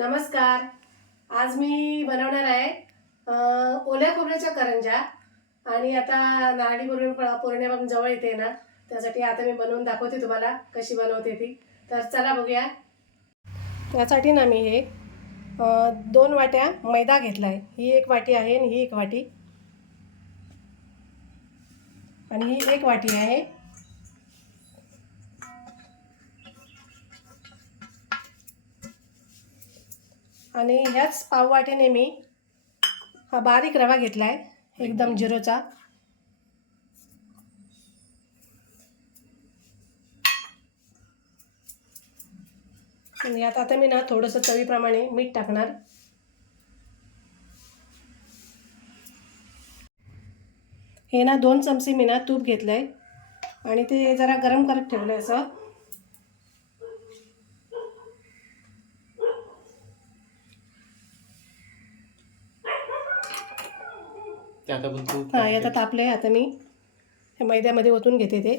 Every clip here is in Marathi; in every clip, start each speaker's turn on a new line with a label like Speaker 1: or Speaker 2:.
Speaker 1: नमस्कार. आज मी बनवणार आहे ओल्या खोबऱ्याच्या करंजा आणि आता नारळी पौर्णिमा पौर्णिमा जवळ येते ना त्यासाठी आता मी बनवून दाखवते तुम्हाला कशी बनवते ती. तर चला बघूया. त्यासाठी ना मी हे दोन वाट्या मैदा घेतला आहे ही एक वाटी आहे आणि ही एक वाटी. आणि ही एक वाटी आहे. आणि ह्याच पाववाटीने मी हा बारीक रवा घेतला आहे एकदम झिरोचा आणि यात आता मी ना थोडंसं चवीप्रमाणे मीठ टाकणार. हे ना दोन चमचे मी ना तूप घेतलं आहे आणि ते जरा गरम करत ठेवलं आहे असं.
Speaker 2: आता पण तू
Speaker 1: हां आता तापले आता मी. हे मैद्यामध्ये ओतून घेते ते.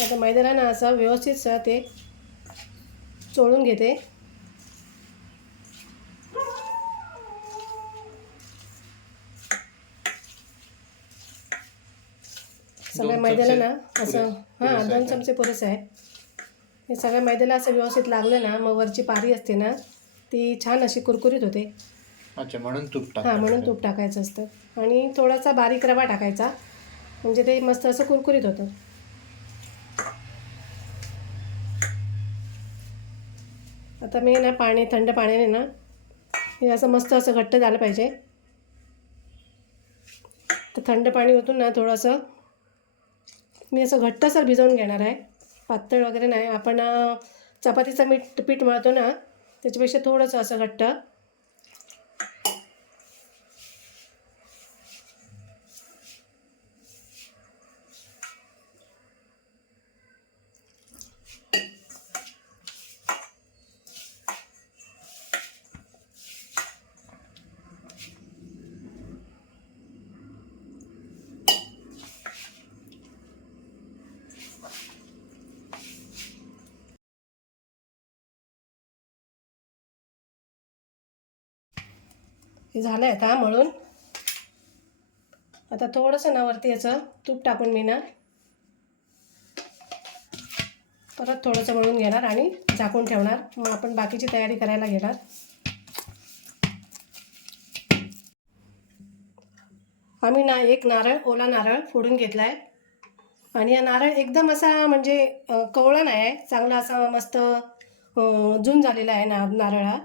Speaker 1: आता मैद्याला ना असं व्यवस्थित ते चोळून घेते सगळ्या
Speaker 2: दोन
Speaker 1: मैद्याला ना असं हां दोन? चमचे पुरेसे आहे हे सगळ्या मैद्याला असं व्यवस्थित लागलं ना मग वरची पारी असते ना ती छान अशी कुरकुरीत होते.
Speaker 2: अच्छा म्हणून तूप टाक
Speaker 1: हां म्हणून तूप टाकायचं असतं. आणि थोडासा बारीक रवा टाकायचा. म्हणजे ते मस्त असं कुरकुरीत होतं. आता मी ना पाणी थंड पाण्याने ना हे असं मस्त असं घट्ट झालं पाहिजे. तर थंड पाणी ओतून ना थोडंसं मी असं घट्टसर भिजवून घेणार आहे. पातळ वगैरे नाही. आपण चपातीचं मीठ पीठ मळतो ना त्याच्यापेक्षा थोडंसं असं घट्ट. हे झालं आहे आता मळून. आता थोडंसं ना वरती याचं तूप टाकून मी ना परत थोडंसं मळून घेणार आणि झाकून ठेवणार. मग आपण बाकीची तयारी करायला घेणार आम्ही ना एक नारळ ओला नारळ फोडून घेतला आहे आणि हा नारळ एकदम असा म्हणजे कवळा नाही आहे. चांगला असा मस्त जून झालेला आहे ना नारळ हा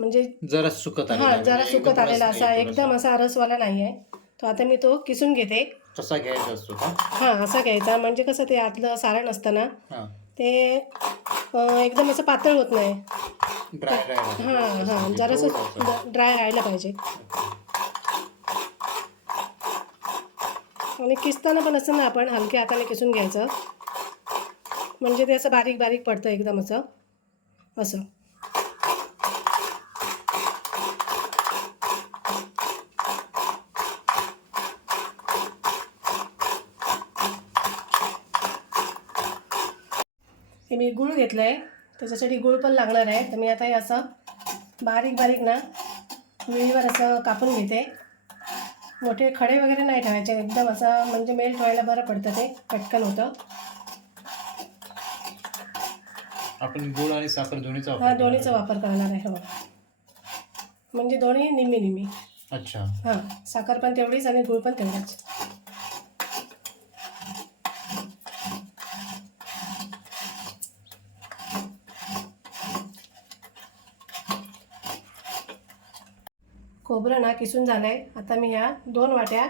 Speaker 1: म्हणजे
Speaker 2: जरा सुकत आलेला
Speaker 1: हा जरा
Speaker 2: म्हणजे
Speaker 1: सुकत
Speaker 2: एकदम
Speaker 1: आलेला असा
Speaker 2: नाही
Speaker 1: एकदम असा रसवाला नाही आहे तो आता मी तो किसून घेते.
Speaker 2: कसा घ्यायचा असतो
Speaker 1: हां असा घ्यायचा. म्हणजे कसं ते आतलं सारण असतं ना
Speaker 2: हा.
Speaker 1: ते एकदम असं पातळ होत नाही. हां हां जरासं ड्राय राहायला पाहिजे. आणि किसताना पण असं ना आपण हलक्या हाताने किसून घ्यायचं. म्हणजे ते असं बारीक बारीक पडतं एकदम असं. असं. गूळ घेतलं आहे त्याच्यासाठी गूळ पण लागणार आहे. तर मी आता हे असं बारीक बारीक ना विळीवर असं कापून घेते. मोठे खडे वगैरे नाही ठेवायचे. एकदम असं म्हणजे मेल्ट व्हायला बरं पडतं ते. पटकन होतं.
Speaker 2: आपण गुळ आणि साखर दोन्हीचा
Speaker 1: हा दोन्हीचा वापर करणार आहे हो. म्हणजे दोन्ही निम्मी निम्मी.
Speaker 2: अच्छा.
Speaker 1: हां साखर पण तेवढीच आणि गूळ पण तेवढाच. खोबरं ना किसून झालं आहे आता मी ह्या दोन वाट्या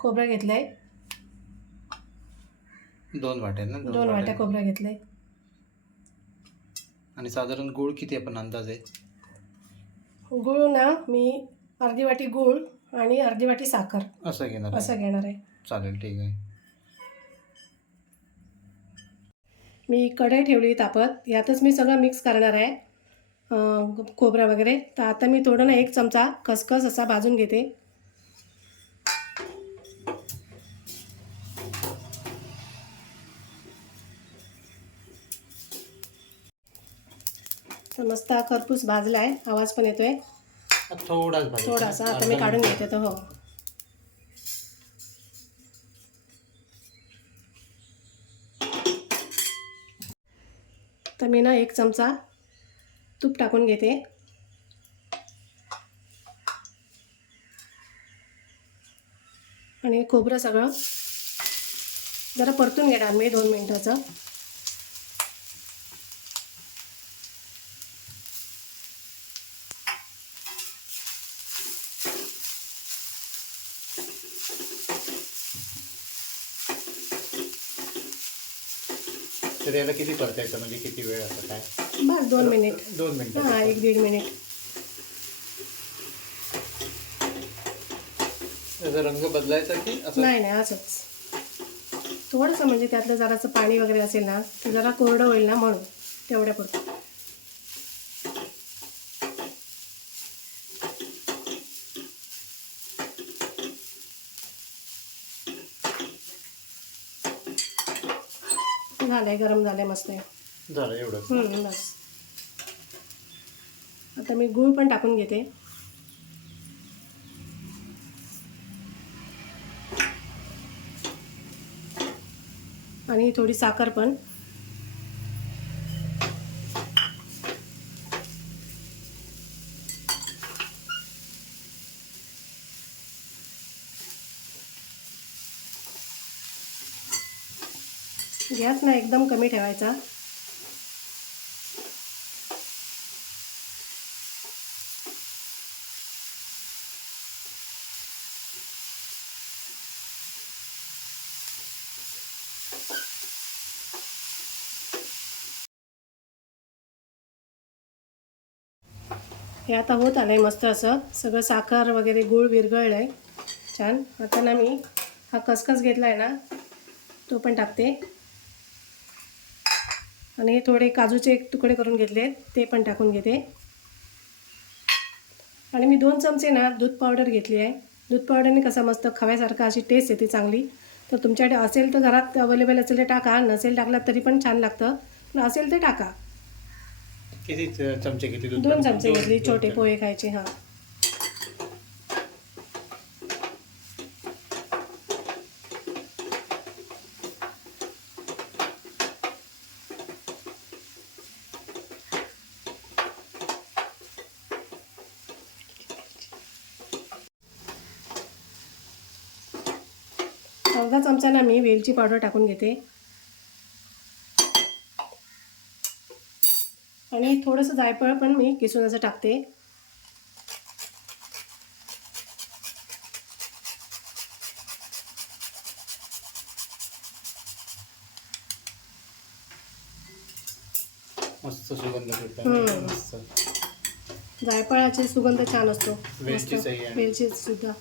Speaker 1: खोबरं घेतलं आहे
Speaker 2: दोन वाट्या ना?
Speaker 1: दोन वाट्या खोबरं घेतलं आहे
Speaker 2: आणि साधारण गुळ किती आपण अंदाज? आहे
Speaker 1: गूळ ना मी अर्धी वाटी गूळ आणि अर्धी वाटी साखर.
Speaker 2: असं घेणार.
Speaker 1: असं घेणार आहे.
Speaker 2: चालेल ठीक आहे.
Speaker 1: मी कढई ठेवली तापत. यातच मी सगळं मिक्स करणार आहे. खोबरं वगैरे. तर आता मी थोडं ना एक चमचा खसखस असा भाजून घेते. तर मस्त हा खरपूस भाजला आहे आवाज पण येतोय.
Speaker 2: भाजी
Speaker 1: थोडासा. आता मी काढून घेते तर हो. तर मी ना एक चमचा तूप टाकून घेते. आणि खोबरं सगळं. जरा परतून घेणार मी दोन मिनटाचं.
Speaker 2: तर याला किती परतायचं म्हणजे किती वेळ असं काय?
Speaker 1: बस दोन मिनिट.
Speaker 2: दोन मिनिटं.
Speaker 1: हां एक दीड मिनिट.
Speaker 2: त्याचा रंग बदलायचा की असं?
Speaker 1: नाही नाही असंच. थोडंसं म्हणजे त्यातलं जराचं पाणी वगैरे असेल ना ते जरा कोरडं होईल ना म्हणून तेवढ्या पुरतं झालंय गरम झालंय मस्त
Speaker 2: झालं एवढं.
Speaker 1: बस. आता मी गूळ पण टाकून घेते. आणि थोडी साखर पण. गॅस ना एकदम कमी ठेवायचा. हे आता होत आलं आहे मस्त असं. सगळं साखर वगैरे गूळ विरघळलं आहे छान. आता ना मी हा खसखस घेतला आहे ना तो पण टाकते. आणि थोडे काजूचे एक तुकडे करून घेतले ते पण टाकून घेते. आणि मी दोन चमचे ना दूध पावडर घेतली आहे. दूध पावडरने कसा मस्त खव्यासारखा अशी टेस्ट येते चांगली. तर तुमच्याकडे असेल तर घरात अवेलेबल असेल तर टाका नसेल टाकला तरी पण छान लागतं. पण असेल तर टाका.
Speaker 2: किती चमचे किती दूध
Speaker 1: दोन चमचे घेतली छोटे. पोहे खायचे हां. अर्धा चमचा ना मी वेलची पावडर टाकून घेते. आणि थोडंसं जायफळ पण मी किसून असं टाकते.
Speaker 2: मस्त सुगंध
Speaker 1: जायफळाचे सुगंध छान असतो. वेलची सुद्धा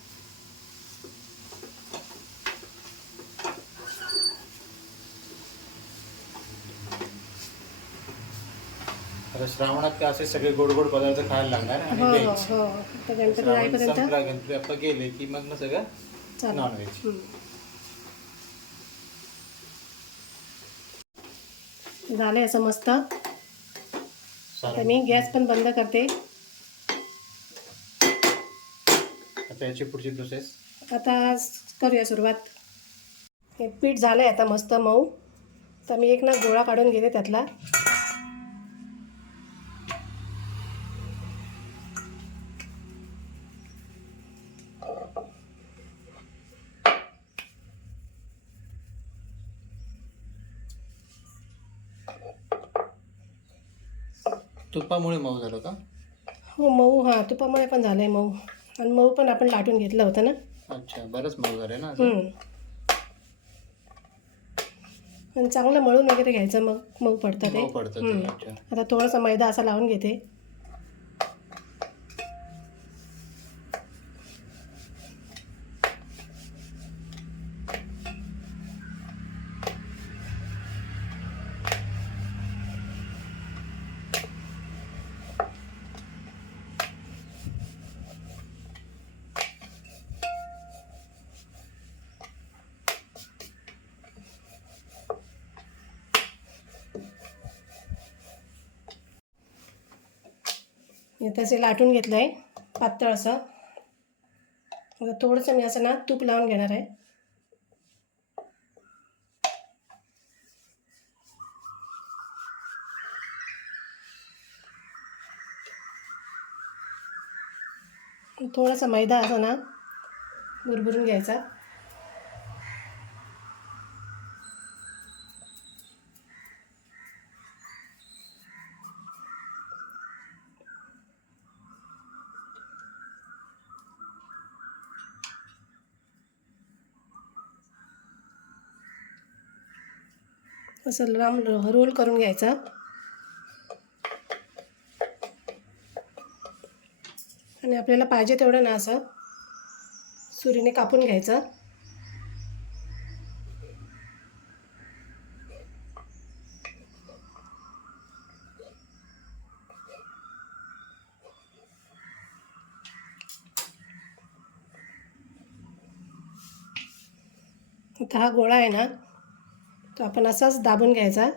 Speaker 2: श्रावणात का असे सगळे गोड गोड पदार्थ खायला लागणार आणि
Speaker 1: हो हो
Speaker 2: व्हेज
Speaker 1: हो. गणपती
Speaker 2: श्रावण
Speaker 1: जाईपर्यंत
Speaker 2: संपला गणपती बाप्पा गेले की मग मग सगळं
Speaker 1: चालेल.
Speaker 2: नॉनव्हेज
Speaker 1: हम्म. झालंय असं मस्त. मी गॅस पण बंद करते.
Speaker 2: आता याची पुढची प्रोसेस
Speaker 1: आता करूया सुरुवात. हे पीठ झालंय आता मस्त मऊ. तर मी एक ना गोळा काढून घेते त्यातला.
Speaker 2: तुपामुळे मऊ झालं का
Speaker 1: हो मऊ हां तुपामुळे पण झालंय मऊ आणि मऊ पण आपण लाटून घेतलं होतं ना
Speaker 2: अच्छा बरंच मऊ झालं ना असं?
Speaker 1: हम्म. आणि चांगलं मळून वगैरे घ्यायचं मग मऊ पडतं ते
Speaker 2: मऊ पडतं ते,
Speaker 1: हम्म.
Speaker 2: अच्छा
Speaker 1: आता थोडासा मैदा असा लावून घेते तसे लाटून घेतलं आहे पातळ असं. आता थोडंसं मी असं ना तूप लावून घेणार आहे. थोडासा मैदा असं ना भुरभुरून घ्यायचा. असं लांब रोल करून घ्यायचा. आणि आपल्याला पाहिजे तेवढं ना असं सुरीने कापून घ्यायचं. आता हा गोळा आहे ना तो आपण असाच दाबून घ्यायचा.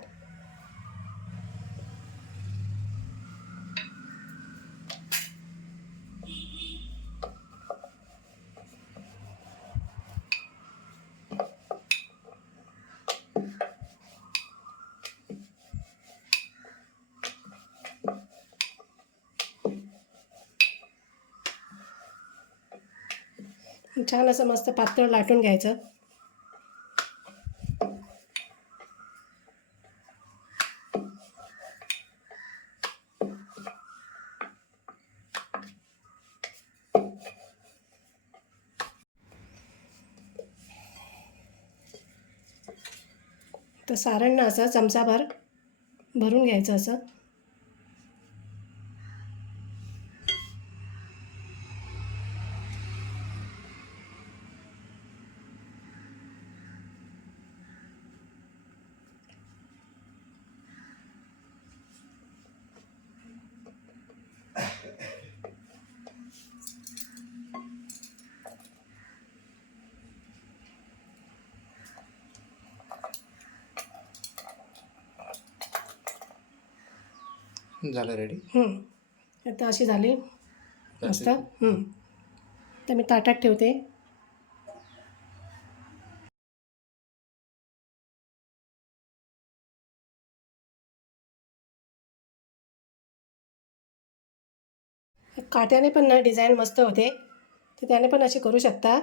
Speaker 1: छान असं मस्त पातळ लाटून घ्यायचं. तर सारण असं चमचाभर भरून घ्यायचं असं.
Speaker 2: झालं रेडी
Speaker 1: हं. आता अशी झाली. मस्त. हं. तर मी ताटात ठेवते. काट्याने पण ना डिझाईन मस्त होते. तर त्याने पण अशी करू शकता.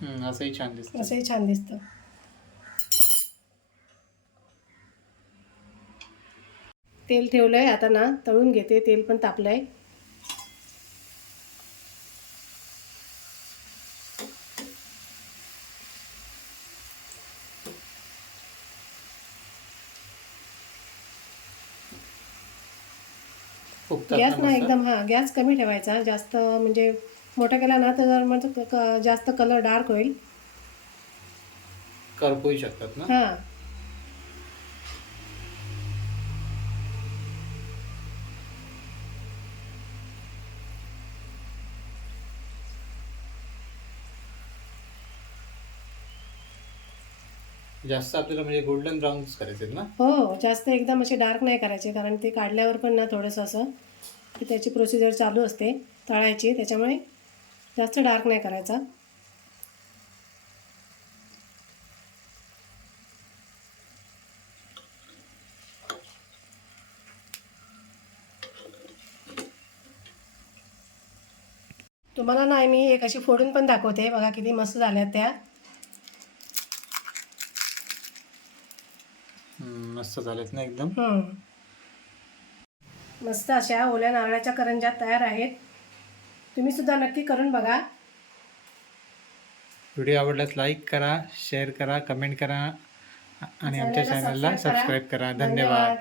Speaker 2: असंही छान दिसतं.
Speaker 1: असंही छान दिसतं. तेल ठेवलं आहे आता ना तळून घेते. तेल पण तापलं आहे
Speaker 2: फुगतात
Speaker 1: गॅस
Speaker 2: ना?
Speaker 1: एकदम हां गॅस कमी ठेवायचा. जास्त म्हणजे मोठा केला ना तर म्हणजे क- जास्त कलर डार्क होईल.
Speaker 2: करपूही शकतात ना?
Speaker 1: हां.
Speaker 2: जास्त आपल्याला म्हणजे गोल्डन ब्राऊन करायचे ना?
Speaker 1: हो जास्त एकदम असे डार्क नाही करायचे कारण ते काढल्यावर पण ना थोडंसं असं की त्याची प्रोसिजर चालू असते तळायची त्याच्यामुळे जास्त डार्क नाही करायचा. तुम्हाला नाही मी एक अशी फोडून पण दाखवते. बघा किती मस्त झाल्यात त्या.
Speaker 2: मस्त झालेत ना एकदम.
Speaker 1: मस्त अशा ओल्या नारळाच्या करंज्या तयार आहेत. तुम्ही सुद्धा नक्की करून बघा.
Speaker 2: व्हिडिओ आवडल्यास लाईक करा शेअर करा कमेंट करा आणि आमच्या
Speaker 1: चॅनलला
Speaker 2: चॅनलला
Speaker 1: सबस्क्राईब करा.
Speaker 2: सबस्क्राईब करा. धन्यवाद.